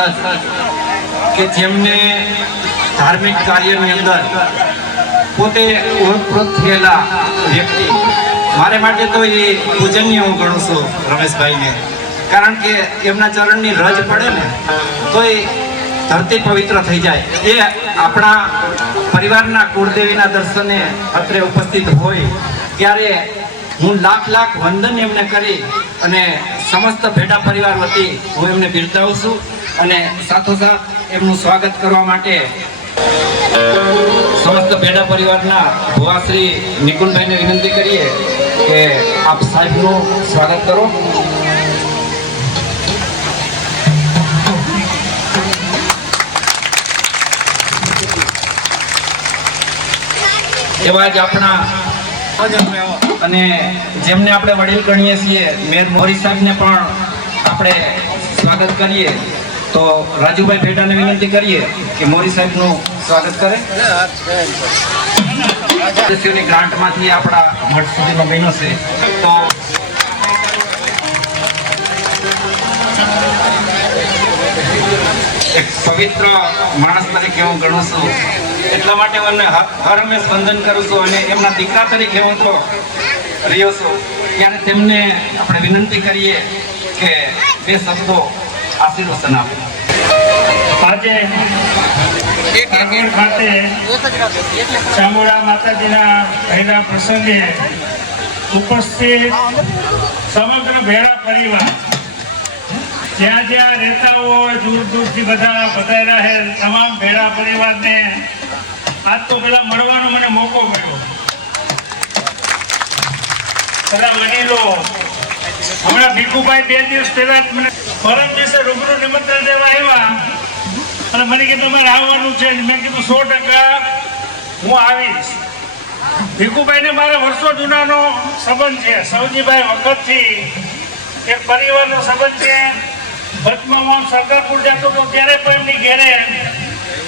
સાંસદ કે જેમને ધાર્મિક કાર્યની અંદર પોતે ઓતપ્રોત થયેલા વ્યક્તિ, મારે માટે તો એ પૂજનીય હું ગણું છું રમેશભાઈને, કારણ કે એમના ચરણની રજ પડે ને તો એ ધરતી પવિત્ર થઈ જાય. એ આપણા પરિવારના કુળદેવીના દર્શને અત્રે ઉપસ્થિત હોય ત્યારે હું લાખ લાખ વંદન એમને કરી અને સમસ્ત ભેડા પરિવાર વતી હું એમને બિરદાવું છું. અને સાથોસાથ એમનું સ્વાગત કરવા માટે સમસ્ત ભેડા પરિવારના ભુવા શ્રી નિકુલભાઈને વિનંતી કરીએ કે આપ સાહેબનું સ્વાગત કરો. એવા જ આપણા અને જેમને આપણે વડીલ ગણીએ છીએ મેયર મોરી સાહેબને પણ આપણે સ્વાગત કરીએ. તો રાજુભાઈ ભેડાને વિનંતી કરીએ કે મોરી સાહેબનું સ્વાગત કરે. સદસ્યોની ગ્રાન્ટમાંથી આપણા મઠ સુધીનો મહિનો છે, તો એક પવિત્ર માણસ તરીકે હું ગણું છું, એટલા માટે મને હર હંમેશ વંદન કરું છું. અને એમના દીકરા તરીકે હું તો રહ્યો છું, ત્યારે તેમને આપણે વિનંતી કરીએ કે બે શબ્દો આશીર્વચન આપે. આજે ખાતે ચામુંડા માતાજીના પહેલા પ્રસંગે ઉપસ્થિત સમગ્ર ભેડા પરિવાર જ્યાં જ્યાં રહેતા હોય, દૂર દૂરથી બધા પધાર્યા છે, તમામ ભેડા પરિવારને આજ તો પેલા મળવાનો મને મોકો મળ્યો. પેલા વડીલો હમણાં ભીખુભાઈ 2 દિવસ પહેલા મને પરમ દિવસે રૂબરૂ નિમંત્રણ દેવા આવ્યા અને મને કીધું તમારે આવવાનું છે. મેં કીધું 100% હું આવીશ. ભીખુભાઈને મારે વર્ષો જૂનાનો સંબંધ છે, સૌજીભાઈ વખતથી એક પરિવારનો સંબંધ છે. વચમાં હું સરકારપુર જતો હતો ત્યારે પણ એમની ઘેરે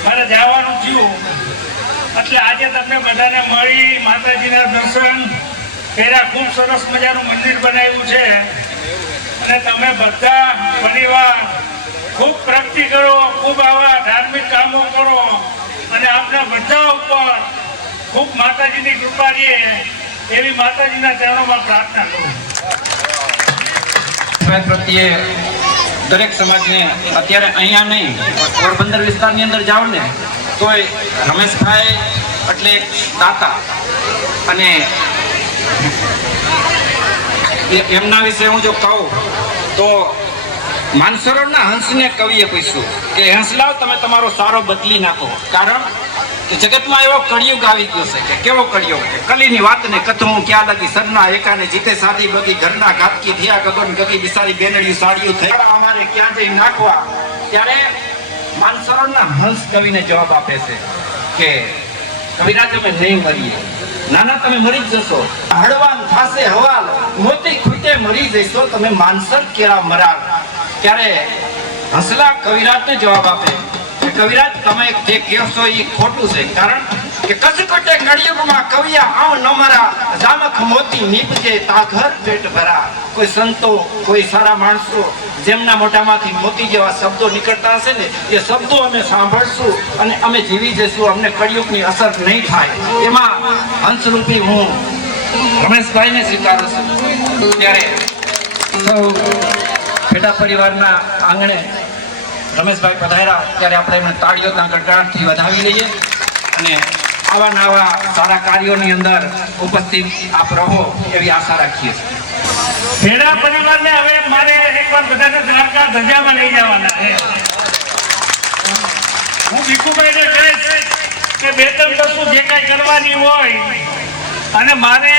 મારે જવાનું થયું. એટલે આજે તમને બધાને મળી માતાજીના દર્શન કર્યા. ખૂબ સરસ મજાનું મંદિર બનાવ્યું છે અને તમે બધા પરિવાર ખૂબ પ્રગતિ કરો, ખૂબ આવા ધાર્મિક કામો કરો અને આપણા બધા ઉપર ખૂબ માતાજીની કૃપા રહે એવી માતાજીના ચરણોમાં પ્રાર્થના કરું. પ્રત્યે દરેક સમાજને અત્યારે અહીંયા નહીં, પોરબંદર વિસ્તારની અંદર જાઓ ને તોય રમેશભાઈ એટલે દાતા. અને એમના વિશે હું જો કહું તો માનસરોવરના હંસને કવિએ પૂછ્યું કે હંસલાવ તમે તમારો સારો બદલી નાખો, કારણ કે જગતમાં એવો કળિયુગ આવી ગયો છે. કે કેવો કળિયુગ? કલીની વાતને કથું ક્યાં લગી, સરના એકાને જીતે સાથી બગી, ઘરના ઘાતકી થયા ગગન ગગી, બિસારી બેનડિયું સાડિયું થઈ અમારે ક્યાં જઈ નાખવા. ત્યારે માનસરોવરના હંસ કવિને જવાબ આપે છે કે કવિરાજ અમે નહીં મરીએ, નાના તમે મરી જ જશો, હળવાન થાશે હવાલ, મોતી ખૂટે મરી જશો, તમે માનસર કેળા મરાર. ત્યારે હંસલા કવિરાજને જવાબ આપે કે કવિરાજ તમે જે કહેશો એ ખોટું છે, કારણ કે કચકટે કળિયુગમાં કવિયા આવ ન મરા, જામખ મોતી નીપજે તા ઘર પેટ ભરા. કોઈ સંતો, કોઈ સારા માણસો જેમના મોઢામાંથી મોતી જેવા શબ્દો નીકળતા હશે ને એ શબ્દો અમે સાંભળશું અને અમે જીવી જઈશું, અમને કળિયુગની અસર નહીં થાય. એમાં હંસરૂપી હું રમેશભાઈને સ્વીકારું છું. ત્યારે સૌ ભેડા પરિવારના આંગણે રમેશભાઈ પધાર્યા ત્યારે આપણે એમને તાળીઓના ગડગડાટથી વધાવી લઈએ અને આવા નવા સારા કાર્યોની અંદર ઉપસ્થિત આપ રહો એવી આશા રાખીએ છીએ. ભેડા પરિવારને હવે મારે એકવાર બધાને દ્વારકા ધજામાં લઈ જવાના છે. હું ભીખુભાઈને કહીશ કે 2-3 વસ્તુ જે કાંઈ કરવાની હોય અને મારે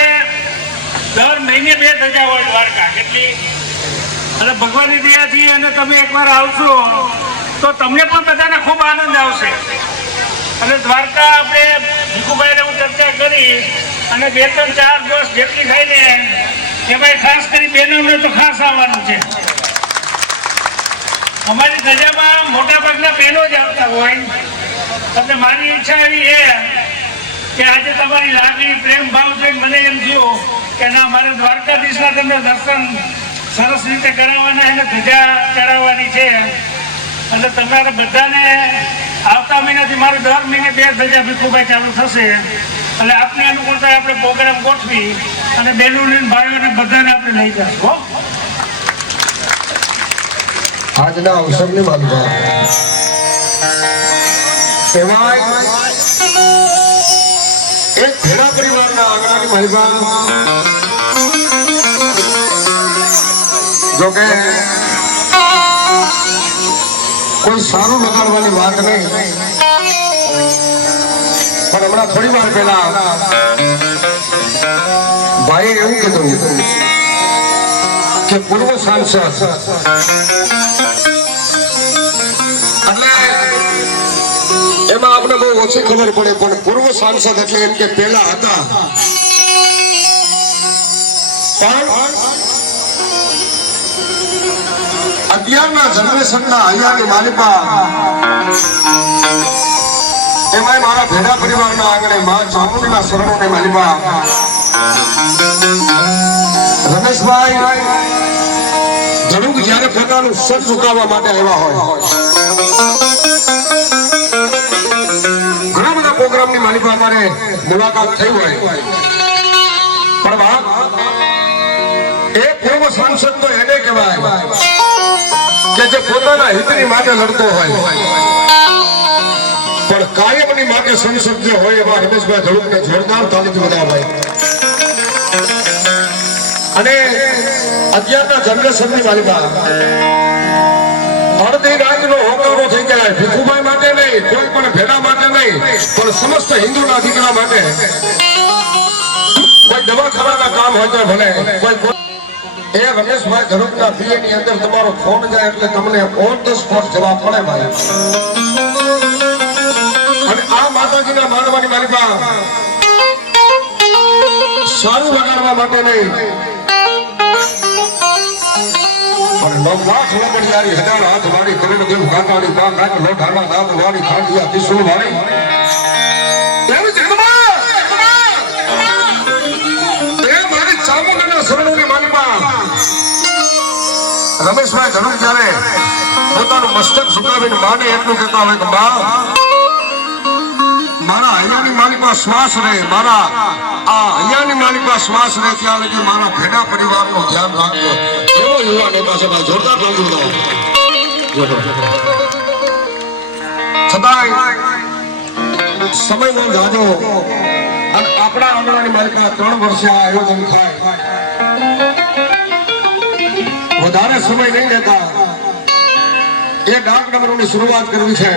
દર મહિને 2 ધજા હોય દ્વારકા કેટલી, અને ભગવાનની દયાથી અને તમે એકવાર આવશો તો તમને પણ બધાને ખૂબ આનંદ આવશે. અને દ્વારકા આપણે ભીખુભાઈને હું ચર્ચા કરી અને 2-3-4 દિવસ જેટલી થાય ને એમાં ખાસ કરી બહેનોને તો ખાસ આવવાનું છે. અમારી ધજામાં મોટા ભાગના બહેનો જ આવતા હોય. એટલે મારી ઈચ્છા એવી છે કે આજે તમારી લાગણી પ્રેમ ભાવ જોઈને મને એમ થયું કે ના મારે દ્વારકાધીશના તમને દર્શન સરસ રીતે કરાવવાના અને ધજા ચડાવવાની છે. એટલે તમારે બધાને આવતા મહિનાથી મારું દર મહિને 2 ધજા ભીખુભાઈ ચાલુ થશે. એટલે આપને અનુકૂળતા આપણે પ્રોગ્રામ ગોઠવી અને બહેનોને ભાઈઓને બધાને આપણે લઈ જશું હો. આજના અવસરની માલવા એમાંય એક ભેડા પરિવારના આંગણાની માલવા જો કે કોઈ સારું લગાડવાની વાત નહીં, પણ હમણાં થોડી વાર પહેલા ભાઈએ એવું કીધું કે પૂર્વ સાંસદ એટલે એમાં આપણે બહુ ઓછી ખબર પડે, પણ પૂર્વ સાંસદ એટલે એમ કે પહેલા હતા. પણ 11મા જનરેશનના હૈયાની માલિકા એમાંય મારા ભેડા પરિવારના આંગણે મા ચામુંડીના શરણોની માલિકા રમેશભાઈ ધડુક જ્યારે પોતાનું સર ઝુકાવવા માટે આવ્યા હોય, ઘણા બધા પ્રોગ્રામની માલિકા અમારે મુલાકાત થઈ હોય, પણ વાત એ પૂર્વ સાંસદ તો એને કહેવાય કે જે પોતાના હિતની માટે લડતો હોય, પણ કાયમની માટે સંસદ જે હોય એમાં રમેશભાઈ ધડુકને જોરદાર તાલીથી વધાવાય. અને અત્યારના જનરેશનની માલિકા અડધી રાતનો હોકારો થઈ જાય ભીખુભાઈ માટે નહીં, કોઈ પણ ભેડા માટે નહીં, પણ સમસ્ત હિન્દુના દીકરા માટે. કોઈ દવાખાનાના કામ હોય તો ભલે, કોઈ એ રમેશભાઈ ધડુકના પીએ ની અંદર તમારો ફોન જાય એટલે તમને ઓન ધ સ્પોટ જવાબ મળે ભાઈ. અને આ માતાજીના માનવાની માલિકા સારું વગાડવા માટે નહીં, પણ 9 લાખ લગડિયારી 1000 હાથ વાળી કરોડ દેવ કાકાની પા કાચ લોઢાના દાંત વાળી ખાંડિયા ત્રિશુલ વાળી એવી જગમાં એ મારી ચામુંડીના શરણોની માલિકા રમેશભાઈ ધડુક જ્યારે પોતાનું મસ્તક ઝુકાવીને માને એટલું કહેતા હોય કે બા મારા હૈયાની માલિકા શ્વાસ રહે, મારા આ હૈયાની માલિકા શ્વાસ રહે ત્યાં લગી મારા ભેડા પરિવારનું ધ્યાન રાખજો. એવો યુવા નેતા છે ભાઈ, જોરદાર તાળી બજાવો. છતાંય સમયનો જાજો અને આપણા આંગણાની માલિકા 3 વર્ષે આ આયોજન થાય, વધારે સમય નહીં લેતા એ ડાક નંબરોની શરૂઆત કરવી છે.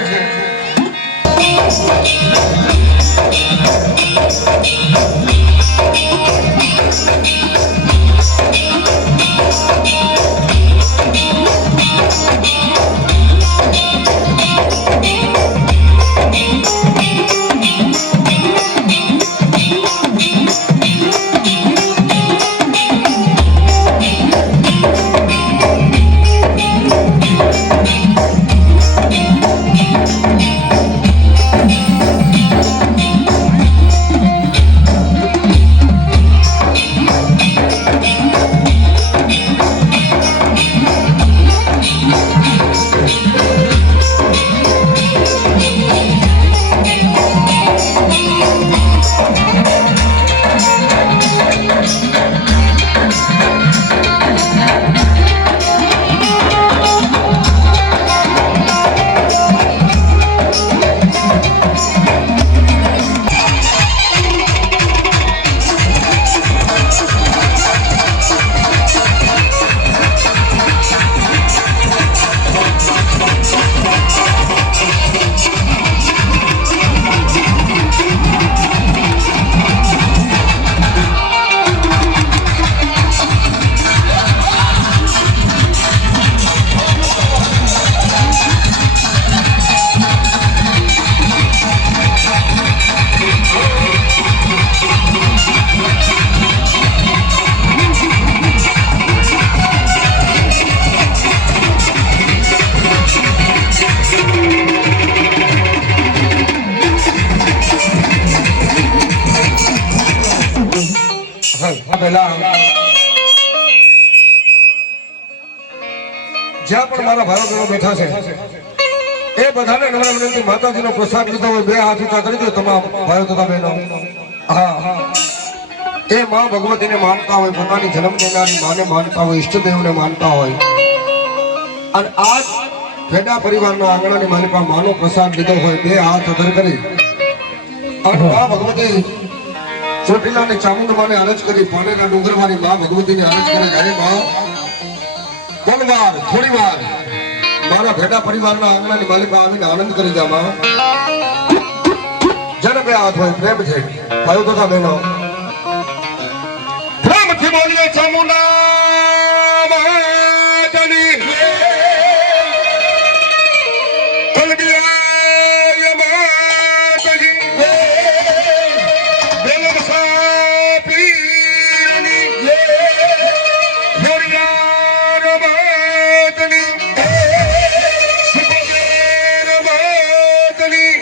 પહેલા જ્યાં પણ મારા ભાઈઓ બહેનો બેઠા છે એ બધાને નમ્ર વિનંતી, માતાજીનો પ્રસાદ લીધો હોય બે હાથ ઊંચા કરી દો તમામ ભાઈઓ તથા બહેનો. હા, એ માં ભગવતીને માનતા હોય, પોતાની જન્મ દેનારી માને માનતા હોય, ઈષ્ટદેવને માનતા હોય, અને આજ ખેડા પરિવારના આંગણાની માલિકા માનો પ્રસાદ લીધો હોય, બે હાથ અધર કરી અને માં ભગવતી ચોટીલાની ચામુંડમાને અરજ કરી, પાનેરા ડુંગરવાળી માં ભગવતીને અરજ કરી, હે માં કોણવાર થોડી વાર મારા ભેડા પરિવારના આંગણાની માલિકા આવીને આનંદ કરી જા માં. જન બે હાથ હોય પ્રેમ છે ભાઈઓ તથા બહેનો, પ્રેમથી બોલીએ ચામુંડા માતાની કલગિયા માતાજી બેલમ સાપીની મોરિયાર માતાની સુપગેર માતાની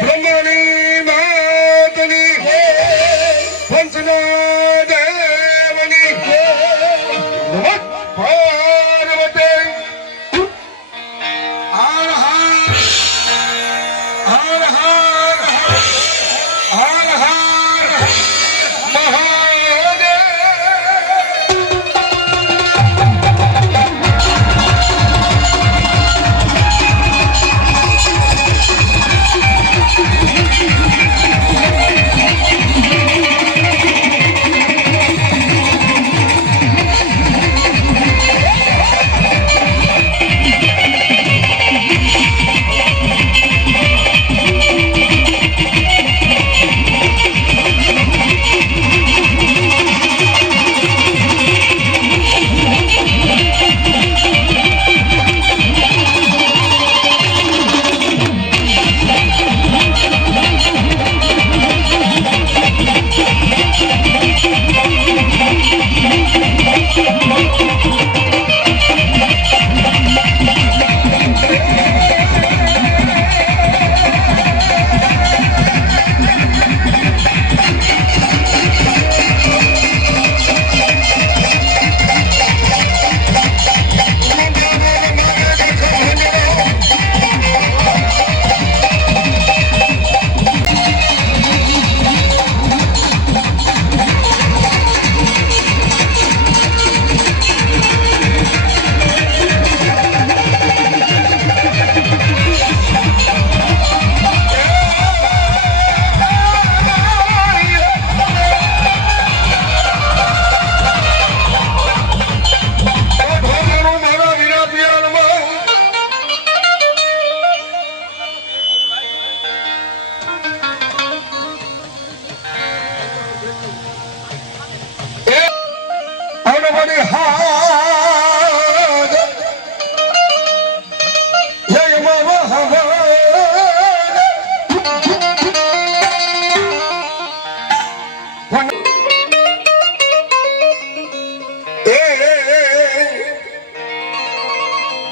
બ્રહ્મણી માતાની પંચના દેવની નમઃ પાર્વતી. હર હર હર હર હર હર મહાદેવ.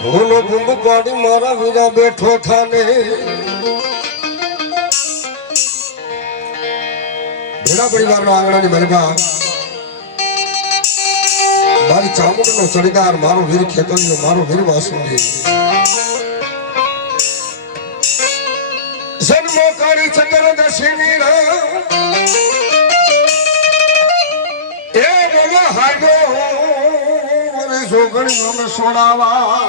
ભૂલો બુંબ પાડી મારા વીરા બેઠો થાને, ભેડા પરિવારના આંગણાની મલકા મારી ચામુંડનો ચડીદાર, મારો વીર ખેતરીયો, મારો વીર વાસુદેવ. જન્મો કાળી ચતુર્દશી એ બોલો હાડો જોગણી અમે સોડાવા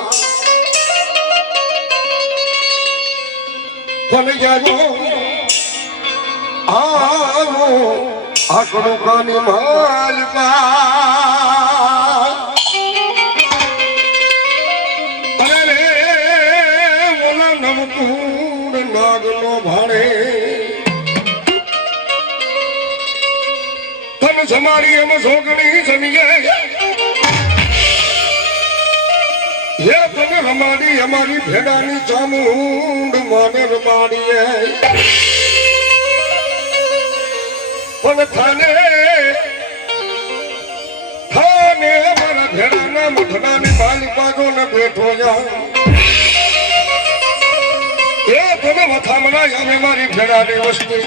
પણ જાગો આવો આકડો કાની માલકા. અરે ઓલા નવકુંડ નાગનો ભાણે તમે જમાડી એમ જોગણી જમીએ ये तने हमारी हमारी भेड़ानी चामुंड माने रमाड़िए पण थाने थाने हमारा भेड़ाना मुठनानी मालिका जो न बैठो जा ये तने मथामना हमें हमारी भेड़ानी वस्ती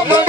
બોલો